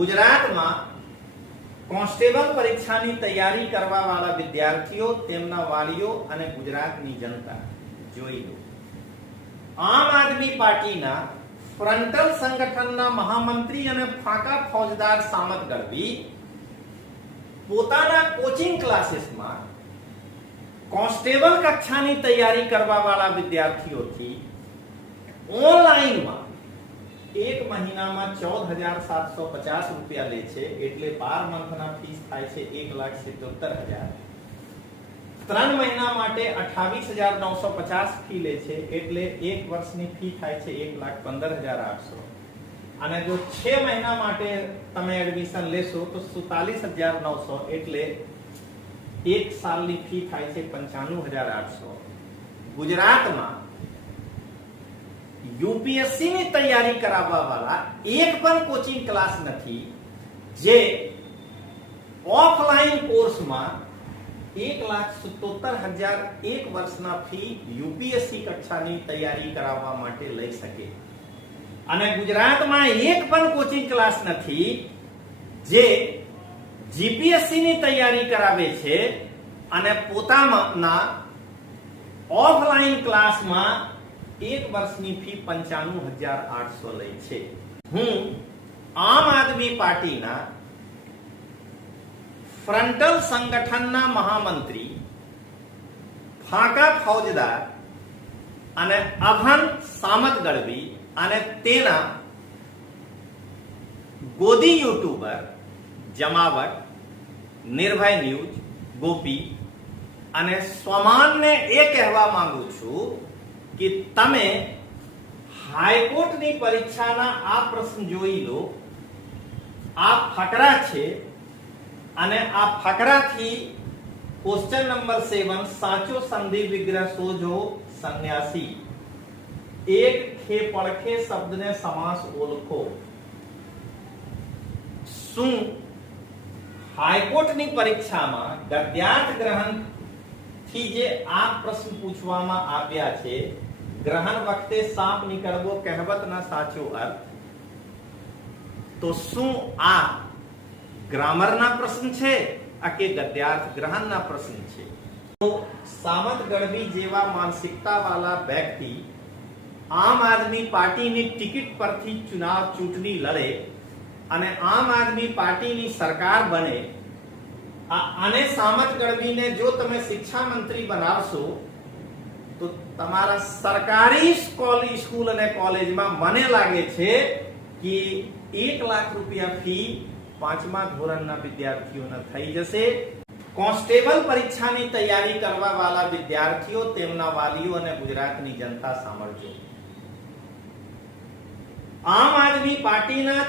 ગુજરાતમાં કોન્સ્ટેબલ પરીક્ષાની તૈયારી કરવા વાળા વિદ્યાર્થીઓ, તેમના વાલીઓ અને ગુજરાતની જનતા જોઈ લો. આમ આદમી પાર્ટીના ફ્રન્ટલ સંગઠનના મહામંત્રી અને ફાંકા ફોજદાર સામત ગઢવી પોતાના કોચિંગ ક્લાસીસમાં કોન્સ્ટેબલ કક્ષાની તૈયારી કરવા વાળા વિદ્યાર્થીઓથી ઓનલાઈનમાં એક મહિનામાં 14,750 રૂપિયા લે છે. એટલે 12 મંથના ફીસ થાય છે 1,77,000. 3 મહિના માટે 28,950 ફી લે છે. એટલે એક વર્ષની ફી થાય છે 1,15,800. અને જો 6 મહિના માટે તમે એડમિશન લેશો તો 47,900. એટલે એક સાલની ફી થાય છે 95,800. ગુજરાતમાં યુપીએસસી ની તૈયારી કરાવવા વાળા એક પણ કોચિંગ ક્લાસ નથી જે ઓફલાઈન કોર્સમાં 1,77,000 એક વર્ષના ફી યુપીએસસી કક્ષાની તૈયારી કરાવવા માટે લઈ શકે. અને ગુજરાતમાં એક પણ કોચિંગ ક્લાસ નથી જે જીપીએસસી ની તૈયારી કરાવે છે અને પોતાના ઓફલાઈન ક્લાસમાં એક વર્ષની ફી 95,800 લે છે. હું આમ આદમી પાર્ટીના ફ્રન્ટલ સંગઠનના મહામંત્રી, ફાંકા ફોજદાર અને અભન સામત ગઢવી અને તેના ગોદી યુટ્યુબર જમાવટ, નિર્ભય ન્યૂઝ, ગોપી અને સ્વમાનને એ કહેવા માંગુ છું કે તમે હાઈકોર્ટની પરીક્ષાના આ પ્રશ્ન જોઈ લો. આ ફકરા છે અને આ ફકરાથી ક્વેશ્ચન નંબર 7 સાચો સંધિ વિગ્રહ શોધો સંન્યાસી. એક ખે પડખે શબ્દને સમાસ ઓળખો. શું હાઈકોર્ટની પરીક્ષામાં ગદ્યાર્થ ગ્રહણ થી જે આ પ્રશ્ન પૂછવામાં આવ્યા છે, ગ્રહણ વખતે સાપ નીકળવો કહેવતના સાચો અર્થ, તો શું આ ગ્રામરના પ્રશ્ન છે કે ગદ્યાર્થ ગ્રહણના પ્રશ્ન છે? તો સામત ગઢવી જેવા માનસિકતા વાળા વ્યક્તિ આમ આદમી પાર્ટીની ટિકિટ પરથી ચૂંટણી લડે અને આમ આદમી પાર્ટીની સરકાર બને અને સામત ગઢવીને જો તમે શિક્ષા મંત્રી બનાવશો તો તમારા સરકારી સ્કૂલ અને કોલેજમાં મને લાગે છે કે 1 લાખ રૂપિયા ફી 5મા ધોરણના વિદ્યાર્થીઓને થઈ જશે. કોન્સ્ટેબલ પરીક્ષાની તૈયારી કરવા વાળા વિદ્યાર્થીઓ, તેમના વાલીઓ અને ગુજરાતની જનતા સાંભળજો. આમ આદમી પાર્ટીના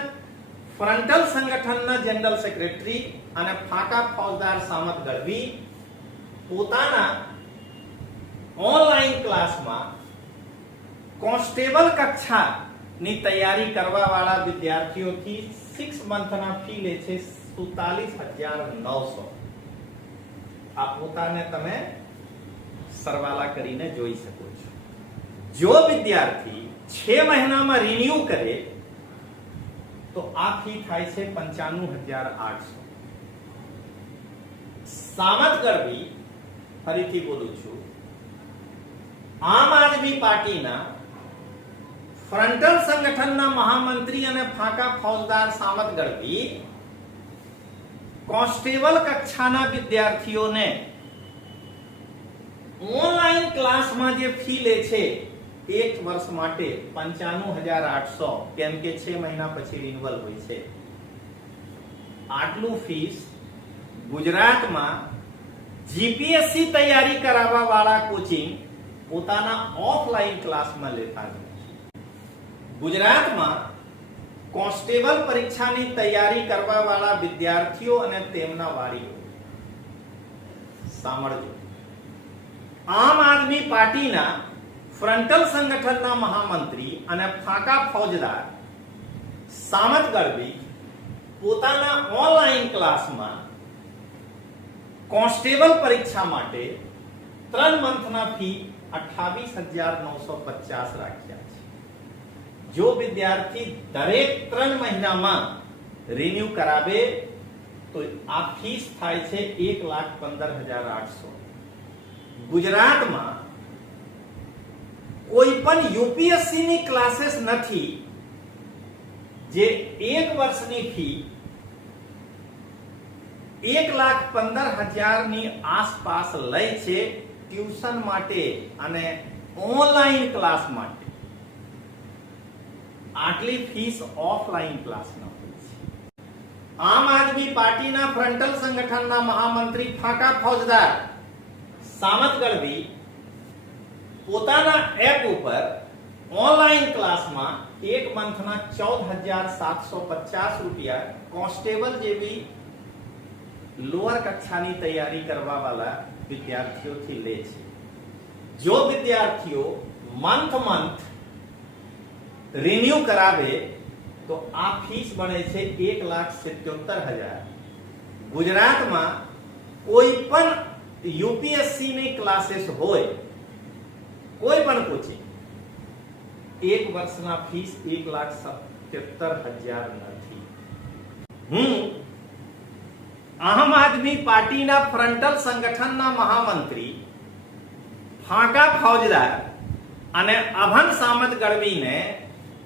ફ્રન્ટલ સંગઠનના જનરલ સેક્રેટરી અને ફાંકા ફોજદાર સામત ગઢવી પોતાના ઓનલાઈન ક્લાસમાં કોન્સ્ટેબલ કક્ષાની તૈયારી કરવા વાળા વિદ્યાર્થીઓથી 6 મંથના ફી લે છે 47,900. આ પોતાને તમે સરવાળા કરીને જોઈ શકો છો. જો વિદ્યાર્થી 6 મહિનામાં રિન્યુ કરે તો આ ફી થાય છે 95,800. સામત ગઢવી, ફરીથી બોલું છું, આમ આદમી પાર્ટીના ફ્રન્ટલ સંગઠનના મહામંત્રી અને ફાંકા ફોજદાર સામત ગઢવી કોન્સ્ટેબલ કક્ષાના વિદ્યાર્થીઓને ઓનલાઈન ક્લાસમાં જે ફી લે છે એક વર્ષ માટે 95,800, કેમ કે 6 મહિના પછી રિન્યુઅલ હોય છે. આટલું ફીસ ગુજરાતમાં જીપીએસસી તૈયારી કરાવવા વાળા કોચિંગ પોતાના ઓફલાઈન ક્લાસમાં લેતા નથી. ગુજરાતમાં કોન્સ્ટેબલ પરીક્ષાની તૈયારી કરવા વાળા વિદ્યાર્થીઓ અને તેમના વાલીઓ સાંભળજો. આમ આદમી પાર્ટીના ફ્રન્ટલ સંગઠનના મહામંત્રી અને ફાંકા ફોજદાર સામત ગઢવી પોતાના ઓનલાઈન ક્લાસમાં કોન્સ્ટેબલ પરીક્ષા માટે 3 મંથના ફી 28,950 રાખ્યા છે. જો વિદ્યાર્થી દરેક 3 મહિનામાં રિન્યુ કરાવે તો આ ફીસ થાય છે 1,15,800. ગુજરાતમાં કોઈ પણ યુપીએસસી ની ક્લાસીસ નથી જે એક વર્ષની ફી 1,15,000 ની આસપાસ લે છે ટ્યુશન માટે અને ઓનલાઈન ક્લાસ માટે. આટલી ફીસ ઓફલાઈન ક્લાસમાં હોય છે. આમ આદમી પાર્ટીના ફ્રન્ટલ સંગઠનના મહામંત્રી ફાંકા ફોજદાર સામત ગઢવી પોતાના એપ ઉપર ઓનલાઈન ક્લાસમાં એક મંથના 14,750 રૂપિયા કોન્સ્ટેબલ જેવી લોઅર કક્ષાની તૈયારી કરવા વાળા વિદ્યાર્થીઓથી લે છે. જો વિદ્યાર્થીઓ મંથ રિન્યુ કરાવે તો આ ફીસ બને છે 1,77,000. ગુજરાતમાં કોઈ પણ યુપીએસસી ની ક્લાસીસ હોય, કોઈ પણ કોચિંગ, એક વર્ષના ફીસ 1,77,000 નથી. હું આમ આદમી પાર્ટીના ફ્રન્ટલ સંગઠનના મહામંત્રી ફાંકા ફોજદાર અને અભન સામત ગઢવીને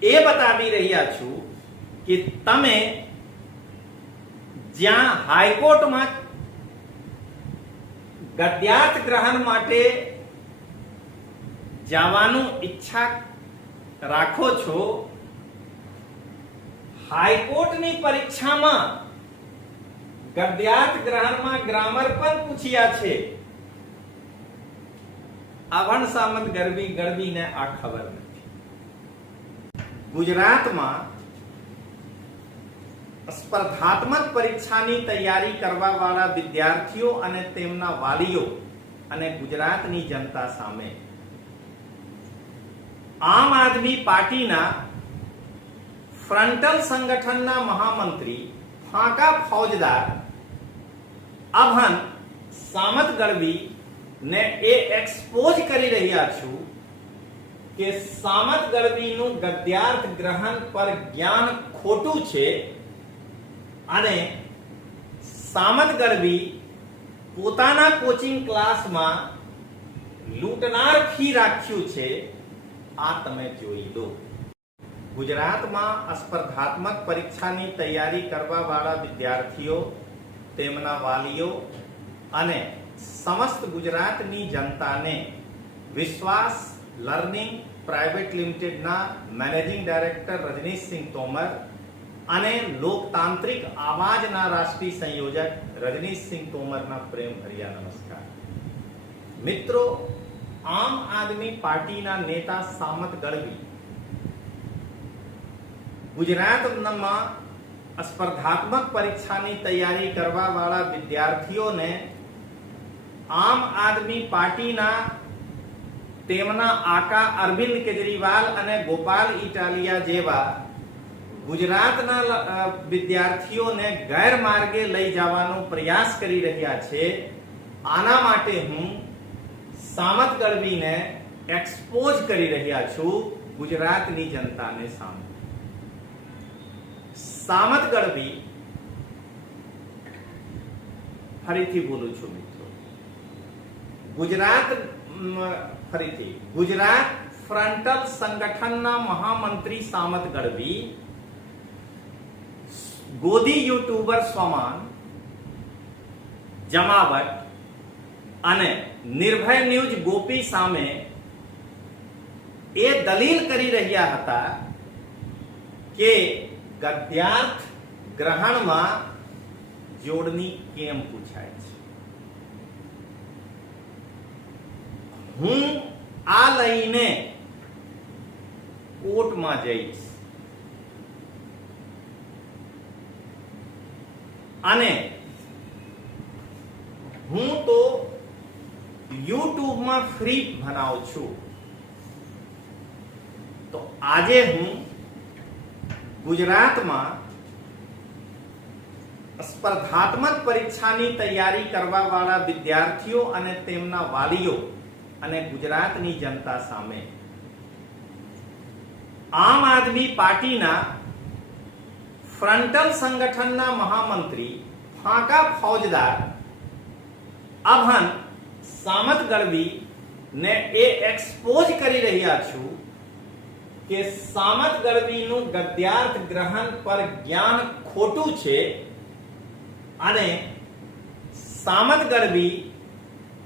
એ બતાવી રહ્યા છું કે તમે જ્યાં હાઈકોર્ટમાં ગદ્યાર્થ ગ્રહણ માટે જવાનું ઈચ્છા રાખો છો, હાઈકોર્ટની પરીક્ષામાં ગદ્યાર્થ ગ્રહણમાં ગ્રામર પણ પૂછ્યા છે. અભણ સામત ગઢવીને આ ખબર નથી. ગુજરાતમાં સ્પર્ધાત્મક પરીક્ષાની તૈયારી કરવા વાળા વિદ્યાર્થીઓ અને તેમના વાલીઓ અને ગુજરાતની જનતા સામે આમ આદમી પાર્ટીના ફ્રન્ટલ સંગઠનના મહામંત્રી ફાંકા ફોજદાર અભન સામત ગઢવી ને એ એક્સપોઝ કરી રહ્યા છું કે સામત ગઢવીનું ગદ્યાર્થ ગ્રહણ પર જ્ઞાન ખોટું છે અને સામત ગઢવી પોતાના કોચિંગ ક્લાસમાં લૂંટનાર ફી રાખ્યું છે. આ તમે જોઈ લો. ગુજરાતમાં સ્પર્ધાત્મક પરીક્ષાની તૈયારી કરવા વાળા વિદ્યાર્થીઓ, તેમના વાલીઓ અને સમસ્ત ગુજરાતની જનતાને વિશ્વાસ લર્નિંગ પ્રાઇવેટ લિમિટેડના મેનેજિંગ ડાયરેક્ટર રજનીશસિંહ તોમર અને લોકતાંત્રિક આવાજના રાષ્ટ્રીય સંયોજક રજનીશસિંહ તોમરના પ્રેમભર્યા નમસ્કાર. મિત્રો, આમ આદમી પાર્ટીના નેતા સામત ગઢવી ગુજરાતમાં સ્પર્ધાત્મક પરીક્ષાની તૈયારી કરવા વાળા વિદ્યાર્થીઓને આમ આદમી પાર્ટીના તેમના આકા અરવિંદ કેજરીવાલ અને ગોપાલ ઇટાલિયા જેવા ગુજરાતના વિદ્યાર્થીઓને ગેરમાર્ગે લઈ જવાનો પ્રયાસ કરી રહ્યા છે. આના માટે હું સામત ગઢવીને એક્સપોઝ કરી રહ્યા છું ગુજરાતની જનતાને સામે. સામત ગઢવી, ફરીથી બોલું છું મિત્રો, ગુજરાત ફ્રન્ટલ સંગઠનના મહામંત્રી સામત ગઢવી ગોદી યુટ્યુબર સ્વમાન જમાવટ અને નિર્ભય ન્યૂઝ ગોપી સામે એ દલીલ કરી રહ્યા હતા કે ગદ્યાર્થ ગ્રહણમાં જોડણી કેમ પૂછાય છે. હું આ લઈને કોર્ટમાં જઈશ અને હું તો યુટ્યુબમાં ફ્રી ભણાવું છું. તો આજે હું ગુજરાતમાં સ્પર્ધાત્મક પરીક્ષાની તૈયારી કરવા વાળા વિદ્યાર્થીઓ અને તેમના વાલીઓ અને ગુજરાતની જનતા સામે આમ આદમી પાર્ટીના ફ્રન્ટલ સંગઠનના મહામંત્રી ફાંકા ફૌજદાર અભન સામત ગઢવી ને એ એક્સપોઝ કરી રહ્યા છું કે સામત ગઢવીનું ગદ્યાર્થ ગ્રહણ પર જ્ઞાન ખોટું છે અને સામત ગઢવી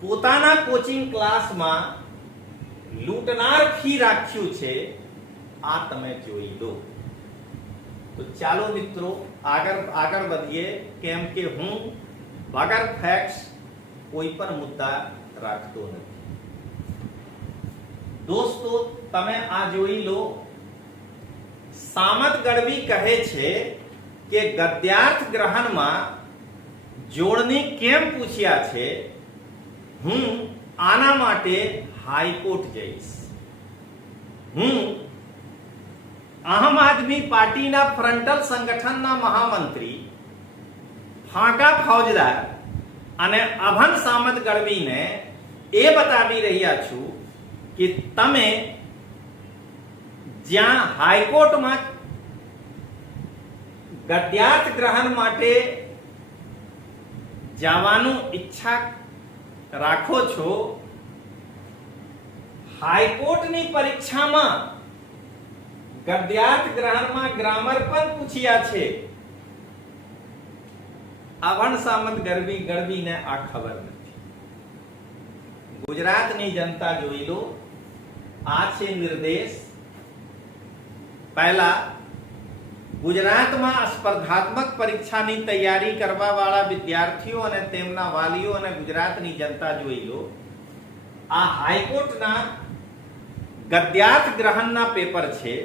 પોતાના કોચિંગ ક્લાસમાં લૂંટનાર ફી રાખ્યું છે. આ તમે જોઈ લો. તો ચાલો મિત્રો આગળ વધીએ, કેમ કે હું વગર ફેક્ટ્સ કોઈ પણ મુદ્દા રાખતો નથી. દોસ્તો તમે આ જોઈ લો. સામત ગઢવી કહે છે કે ગદ્યાર્થ ગ્રહણમાં જોડણી કેમ પૂછ્યા છે, હું આના માટે હાઈકોર્ટ જઈશ. હું આમ આદમી પાર્ટીના ફ્રન્ટલ સંગઠનના મહામંત્રી ફાંકા ફૌજદાર અને અભન સામત ગઢવીને એ બતાવી રહ્યા છું કે તમે જ્યાં હાઈકોર્ટમાં ગદ્યાર્થ ગ્રહણ માટે જવાનું ઈચ્છા રાખો છો, હાઈકોર્ટની પરીક્ષામાં ગદ્યાર્થ ગ્રહણમાં ગ્રામર પણ પૂછ્યા છે. અભણ સામત ગઢવીને આ ખબર નથી. ગુજરાતની જનતા જોઈ લો. આ છે નિર્દેશ. પહેલા ગુજરાતમાં સ્પર્ધાત્મક પરીક્ષાની તૈયારી કરવા વાળા વિદ્યાર્થીઓ અને તેમના વાલીઓ અને ગુજરાતની જનતા જોઈ લો. આ હાઈકોર્ટના ગદ્યાર્થ ગ્રહણના પેપર છે.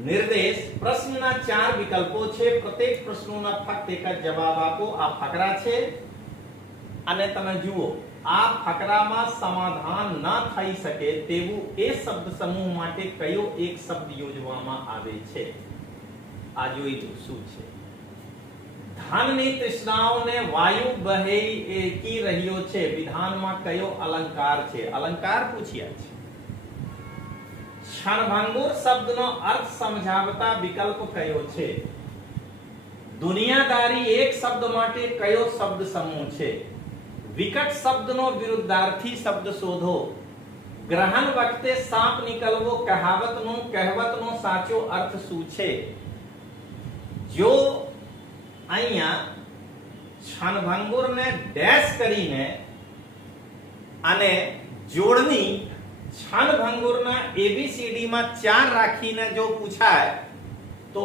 નિર્દેશ પ્રશ્નના 4 વિકલ્પો છે. પ્રત્યેક પ્રશ્નોના ફક્ત એક જ જવાબ આપો. આ ફકરા છે અને તમે જુઓ આ ફકરામાં સમાધાન ન થઈ શકે તેવું એ શબ્દ સમૂહ માટે કયો એક શબ્દ યોજવામાં આવે છે. આ જોઈ લો શું છે. ધનની તૃષ્ણાઓને વાયુ બહેકી રહ્યો છે. વિધાનમાં કયો અલંકાર છે? અલંકાર પૂછ્યા છે. ક્ષણભંગુર શબ્દનો અર્થ સમજાવતા વિકલ્પ કયો છે? દુનિયાદારી એક શબ્દ માટે કયો શબ્દ સમૂહ છે? વિકટ શબ્દનો વિરુદ્ધાર્થી શબ્દ શોધો. ગ્રહણ વખતે સાપ નીકળવો કહેવતનો સાચો અર્થ શું છે? જો અહીંયા ક્ષણભંગુરને ડેશ કરીને અને જોડણી ક્ષણભંગુરના ABCD માં 4 રાખીને જો પૂછાય તો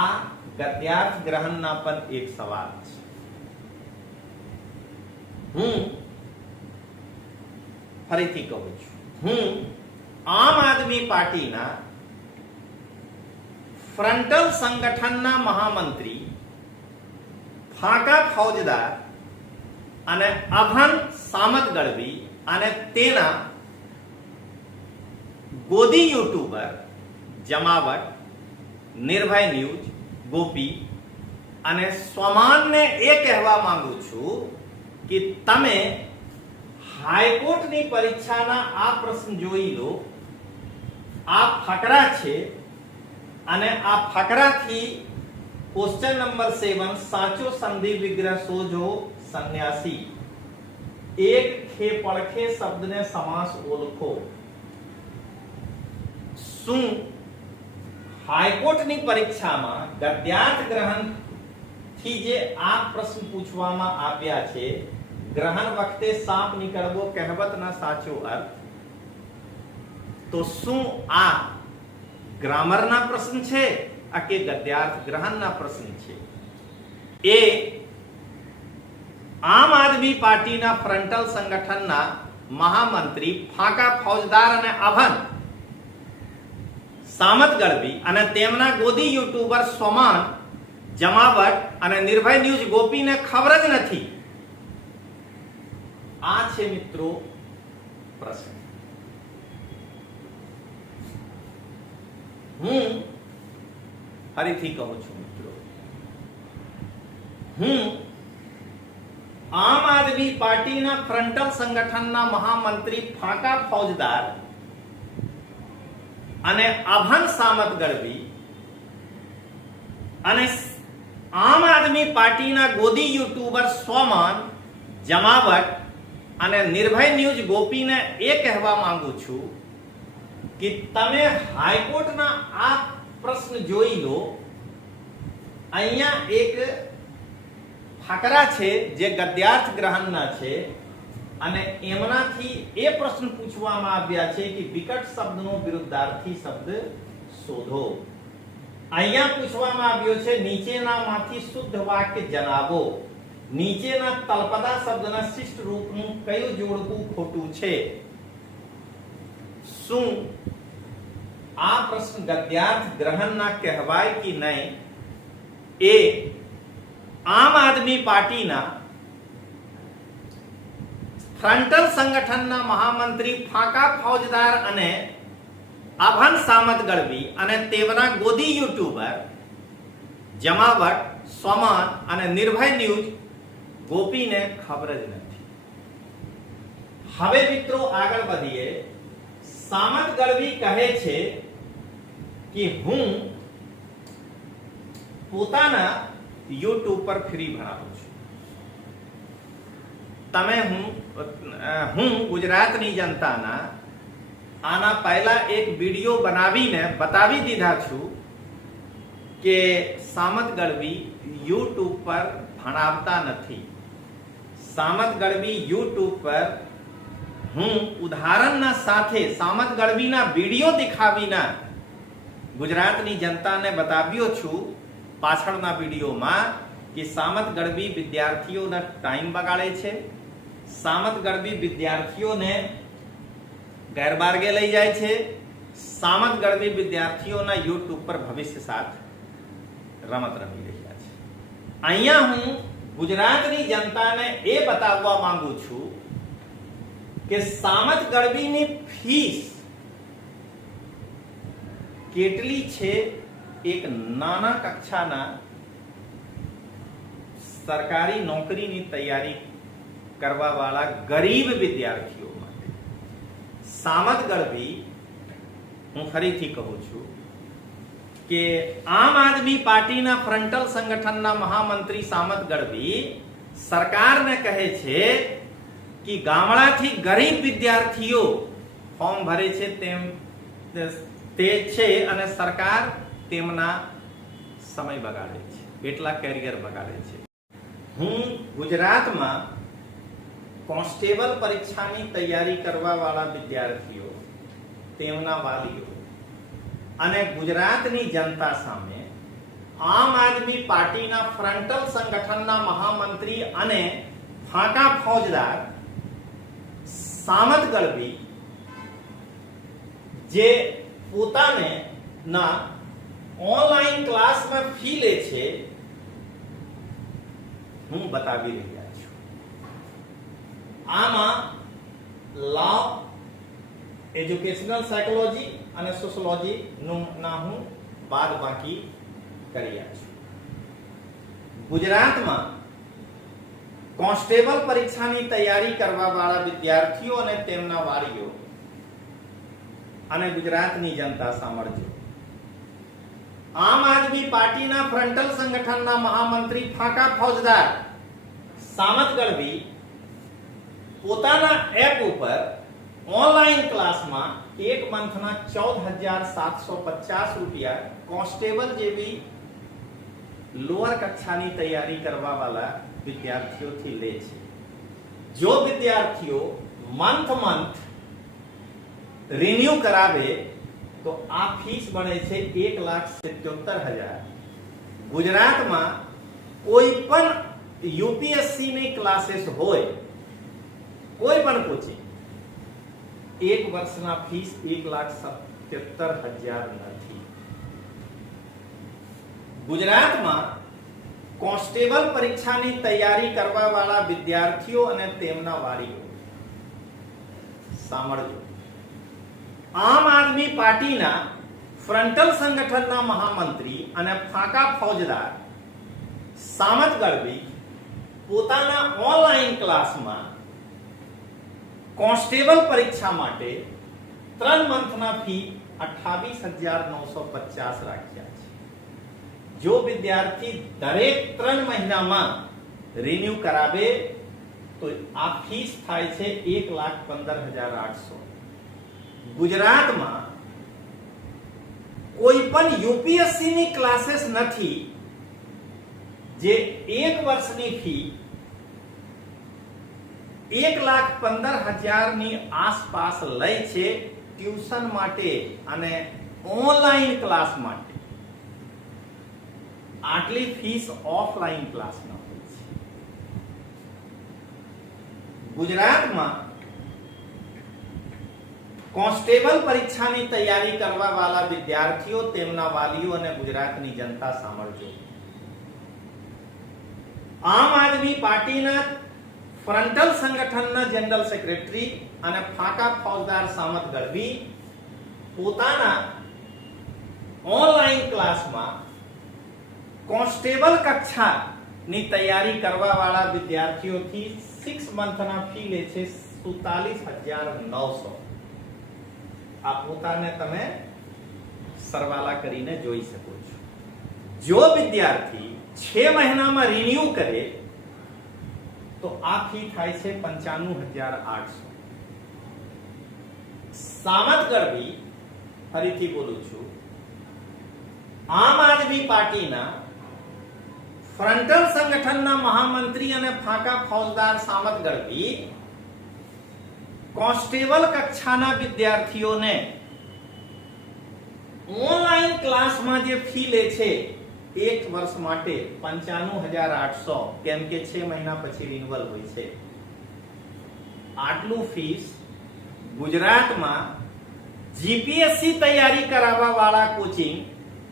આ ગદ્યાર્થ ગ્રહણના પણ એક સવાલ છે. હું ફરીથી કહું છું, હું આમ આદમી પાર્ટીના ફ્રન્ટલ સંગઠનના મહામંત્રી ફાંકા ફૌજદાર અને અભન સામત ગઢવી અને તેના ગોદી યુટ્યુબર જમાવટ, નિર્ભય ન્યૂઝ, ગોપી અને સ્વમાનને એ કહેવા માંગુ છું કે તમે હાઈકોર્ટની પરીક્ષાના આ પ્રશ્ન જોઈ લો. આ ફકરા છે અને આ ફકરાથી ક્વેશ્ચન નંબર 7 સાચો સંધિ વિગ્રહ શોધો સંન્યાસી. એક ખે પડખે શબ્દને સમાસ ઓળખો. શું હાઈકોર્ટની પરીક્ષામાં ગદ્યાર્થ ગ્રહણ થી જે આ પ્રશ્ન પૂછવામાં આવ્યા છે, ગ્રહણ વખતે સાપ નીકળવો કહેવતના સાચો અર્થ, તો શું આ ગ્રામરના પ્રશ્ન છે કે ગદ્યાર્થ ગ્રહણના પ્રશ્ન છે? એ આમ આદમી પાર્ટીના ફ્રન્ટલ સંગઠનના મહામંત્રી ફાંકા ફૌજદાર અને અભન સામત ગઢવી અને તેમના ગોદી યુટ્યુબર સ્વમાન જમાવટ અને નિર્ભય ન્યૂઝ ગોપીને ખબર જ નથી. આ છે મિત્રો પ્રશ્ન. હું ફરીથી કહું છું મિત્રો, હું આમ આદમી પાર્ટીના ફ્રન્ટલ સંગઠનના મહામંત્રી ફાંકા ફૌજદાર અને અભન સામત ગઢવી અને આમ આદમી પાર્ટીના ગોદી યુટ્યુબર સોમન જમાવટ અને નિર્ભય ન્યૂઝ ગોપીને એ કહેવા માંગુ છું કે તમે હાઈકોર્ટના આ પ્રશ્ન જોઈ લો. અહીંયા એક ફકરા છે જે ગદ્યાર્થ ગ્રહણના છે અને એમનાથી એ પ્રશ્ન પૂછવામાં આવ્યા છે કે વિકટ શબ્દનો વિરુદ્ધાર્થી શબ્દ શોધો. અહીંયા પૂછવામાં આવ્યો છે નીચેનામાંથી શુદ્ધ વાક્ય જણાવો. નીચેના તળપદા શબ્દના શિષ્ટ રૂપનું કયું જોડકું ખોટું છે? શું આ પ્રશ્ન ગદ્યાર્થ ગ્રહણના કહેવાય કે નહીં? એ આમ આદમી પાર્ટીના ફ્રન્ટલ સંગઠનના મહામંત્રી ફાકા ફૌજદાર અને અભન સામત ગઢવી અને તેવના ગોદી યુટ્યુબર જમાવટ સોમન અને નિર્ભય ન્યૂઝ ગોપીને ખબર જ નથી. હવે મિત્રો આગળ વધીએ. સામત ગઢવી કહે છે કે હું પોતાના યુટ્યુબ પર ફ્રી ભણાવું છું. તમે હું ગુજરાતની જનતાના આના પહેલા એક વિડિયો બનાવીને બતાવી દીધા છું કે સામત ગઢવી યુટ્યુબ પર ભણાવતા નથી. સામત ગઢવી યુટ્યુબ પર હું ઉદાહરણના સાથે સામત ગઢવીના વિડિયો દેખાવીને ગુજરાતની જનતાને બતાવ્યો છું પાછળના વિડિયોમાં કે સામત ગઢવી વિદ્યાર્થીઓના ટાઈમ બગાડે છે. સામત ગઢવી વિદ્યાર્થીઓને ગેરમાર્ગે લઈ જાય છે. સામત ગઢવી વિદ્યાર્થીઓના યુટ્યુબ પર ભવિષ્ય સાથ રમત રમી રહ્યા છે. અહીંયા હું ગુજરાતની જનતાને એ બતાવવા માંગુ છું કે સામત ગઢવીની ફીસ કેટલી છે એક નાના કક્ષાના સરકારી નોકરીની તૈયારી કરવા વાળા ગરીબ વિદ્યાર્થીઓ માટે. સામત ગઢવી, હું ફરીથી કહું છું કે આમ આદમી પાર્ટીના ફ્રન્ટલ સંગઠનના મહામંત્રી સામત ગઢવી સરકારને કહે છે કે ગામડાથી ગરીબ વિદ્યાર્થીઓ ફોર્મ ભરે છે તે છે અને સરકાર તેમના સમય બગાડે છે, એટલા કેરિયર બગાડે છે. હું ગુજરાતમાં કોન્સ્ટેબલ પરીક્ષાની તૈયારી કરવા વાળા વિદ્યાર્થીઓ, તેમના વાલીઓ અને ગુજરાતની જનતા સામે આમ આદમી પાર્ટીના ફ્રન્ટલ સંગઠનના મહામંત્રી અને ફાકા ફૌજદાર સામત ગઢવી જે પોતાને ના ઓનલાઈન ક્લાસમાં ફી લે છે, હું બતાવી રહ્યા છું. આમાં લો, એજ્યુકેશનલ સાયકોલોજી અને સોશિયોલોજી નું ના હું બાદ બાકી કર્યા છું. ગુજરાતમાં કોન્સ્ટેબલ પરીક્ષાની તૈયારી કરવા વાળા વિદ્યાર્થીઓ અને તેમના વાલીઓ અને ગુજરાતની જનતા સાંભળજો. આમ આદમી પાર્ટીના ફ્રન્ટલ સંગઠનના મહામંત્રી ફાકા ફૌજદાર સામત ગઢવી પોતાના એપ ઉપર ઓનલાઈન ક્લાસમાં એક મંથના 14,750 રૂપિયા કોન્સ્ટેબલ જેવી લોઅર કક્ષાની તૈયારી કરવા વાળા વિદ્યાર્થીઓથી લે છે. જો વિદ્યાર્થીઓ મંથ રિન્યુ કરાવે તો આ ફીસ બને છે 1,77,000. ગુજરાતમાં કોઈ પણ યુપીએસસી ની ક્લાસીસ હોય, કોઈ પણ કોચિંગ, એક વર્ષના ફીસ 1,77,000 નથી. ગુજરાતમાં કોન્સ્ટેબલ પરીક્ષાની તૈયારી કરવા વાળા વિદ્યાર્થીઓ અને તેમના વાલીઓ સાંભળજો. આમ આદમી પાર્ટીના ફ્રન્ટલ સંગઠનના મહામંત્રી અને ફાકા ફૌજદાર સામત ગઢવી પોતાના ઓનલાઈન ક્લાસમાં કોન્સ્ટેબલ પરીક્ષા માટે 3 મંથના ફી 28,950 રાખ્યા છે. જો વિદ્યાર્થી દરેક 3 મહિનામાં રિન્યુ કરાવે તો આ ફીસ થાય છે 1,15,800. ગુજરાતમાં કોઈ પણ યુપીએસસી ની ક્લાसेस નથી જે 1 વર્ષની ફી 1,15,000 ની આસપાસ લઈ છે ટ્યુશન માટે અને ઓનલાઈન ક્લાસ માટે. આટલી ફીસ ઓફલાઈન ક્લાસમાં હોય છે. ગુજરાતમાં કોન્સ્ટેબલ પરીક્ષાની તૈયારી કરવા વાળા વિદ્યાર્થીઓ, તેમના વાલીઓ અને ગુજરાતની જનતા સાંભળજો. આમ આદમી પાર્ટીના ફ્રન્ટલ સંગઠનના જનરલ સેક્રેટરી અને ફાકા ફૌજદાર સામત ગઢવી પોતાના ઓનલાઈન ક્લાસમાં કોન્સ્ટેબલ કક્ષાની તૈયારી કરવા વાળા વિદ્યાર્થીઓથી 6 મંથના ફી લે છે 47,900. આ પોતાને તમે સરવાળા કરીને જોઈ શકો છો. જો વિદ્યાર્થી 6 મહિનામાં રિન્યુ કરે તો આ ફી થાય છે 95,800. સામત ગઢવી, ફરીથી બોલું છું, આમ આદમી પાર્ટીના ફ્રન્ટલ સંગઠનના મહામંત્રી અને ફાકા ફૌજદાર સામત ગઢવી કોન્સ્ટેબલ કક્ષાના વિદ્યાર્થીઓને ઓનલાઈન ક્લાસમાં જે ફી લે છે 1 વર્ષ માટે 95,800, કેમ કે 6 મહિના પછી રિન્યુઅલ હોય છે. આટલું ફીસ ગુજરાતમાં જીપીએસસી તૈયારી કરાવવા વાળા કોચિંગ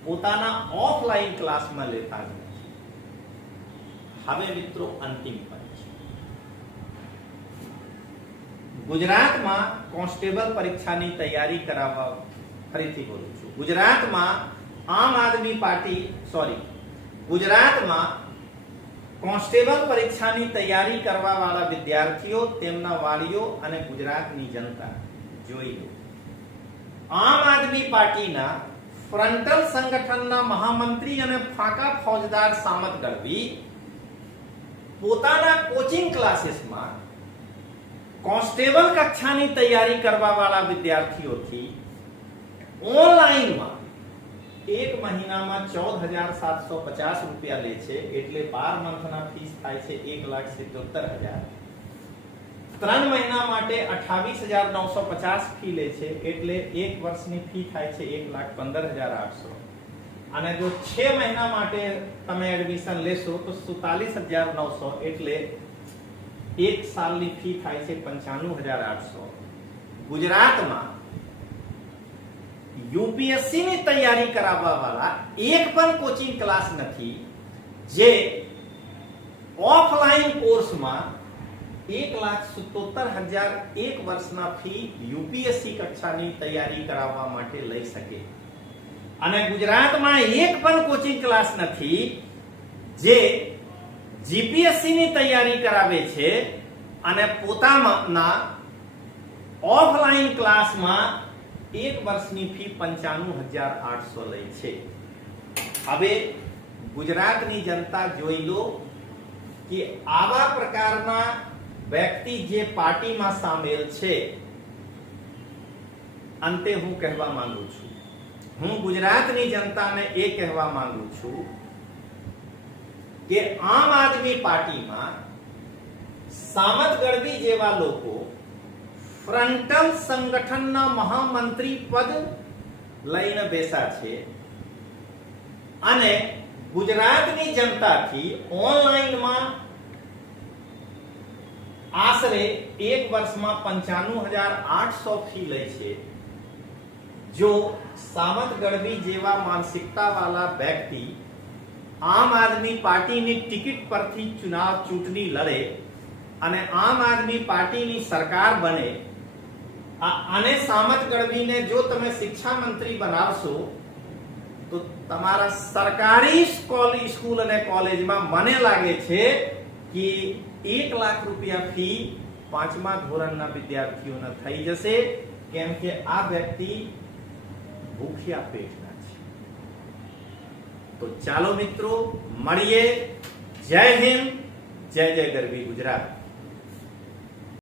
પોતાના ઓફલાઈન ક્લાસમાં લેતા નથી. હવે મિત્રો અંતિમ પરીક્ષા. ગુજરાતમાં કોન્સ્ટેબલ પરીક્ષાની તૈયારી કરાવવા, ફરીથી બોલું છું, ગુજરાતમાં આમ આદમી પાર્ટી ગુજરાતમાં કોન્સ્ટેબલ પરીક્ષાની તૈયારી કરવા વાળા વિદ્યાર્થીઓ, તેમના વાલીઓ અને ગુજરાતની જનતા જોઈ લો. આમ આદમી પાર્ટીના ફ્રન્ટલ સંગઠનના મહામંત્રી અને ફાકા ફૌજદાર સામત ગઢવી પોતાના કોચિંગ ક્લાસીસમાં કોન્સ્ટેબલ કક્ષાની તૈયારી કરવા વાળા વિદ્યાર્થીઓથી ઓનલાઈનમાં 1 મહિનામાં 14,750 રૂપિયા લે છે. એટલે 12 મંથના ફીસ થાય છે 1,77,000. 3 મહિના માટે 28,950 ફી લે છે. એટલે 1 વર્ષની ફી થાય છે 1,15,800. અને જો 6 મહિના માટે તમે એડમિશન લેશો તો 47,900. એટલે 1 સાલની ફી થાય છે 95,800. ગુજરાતમાં યુપીએસસી ની તૈયારી કરાવવા વાળા એક પણ કોચિંગ ક્લાસ નથી જે ઓફલાઈન કોર્સમાં 1,77,000 1 વર્ષના ફી યુપીએસસી કક્ષાની તૈયારી કરાવવા માટે લઈ શકે. અને ગુજરાતમાં એક પણ કોચિંગ ક્લાસ નથી જે જીપીએસસી ની તૈયારી કરાવે છે અને પોતાના ઓફલાઈન ક્લાસમાં 1 વર્ષની ફી 95,800 લે છે. હવે ગુજરાતની જનતા જોઈ લો કે આવા પ્રકારના વ્યક્તિ જે પાર્ટીમાં સામેલ છે. અંતે હું કહેવા માંગુ છું, હું ગુજરાતની જનતાને એ કહેવા માંગુ છું કે આમ આદમી પાર્ટીમાં સામત ગઢવી જેવા લોકો ફ્રન્ટલ સંગઠનના મહામંત્રી પદ લઈને બેસા છે અને ગુજરાતની જનતાથી ઓનલાઈનમાં આશરે 1 વર્ષમાં 95,800 ફી લે છે. જો સામત ગઢવી જેવા માનસિકતા વાળા વ્યક્તિ આમ આદમી પાર્ટીની ટિકિટ પરથી ચૂંટણી લડે અને આમ આદમી પાર્ટીની સરકાર બને અને સામત ગઢવીને જો તમે શિક્ષા મંત્રી બનાવશો તો તમારા સરકારી સ્કૂલ અને કોલેજમાં મને લાગે છે કે 1 લાખ રૂપિયા ફી 5મા ધોરણના વિદ્યાર્થીઓને થઈ જશે, કેમ કે આ વ્યક્તિ ભૂખ્યા પેટના છે. તો ચાલો મિત્રો મળીએ. જય હિન્દ, જય જય ગરવી ગુજરાત.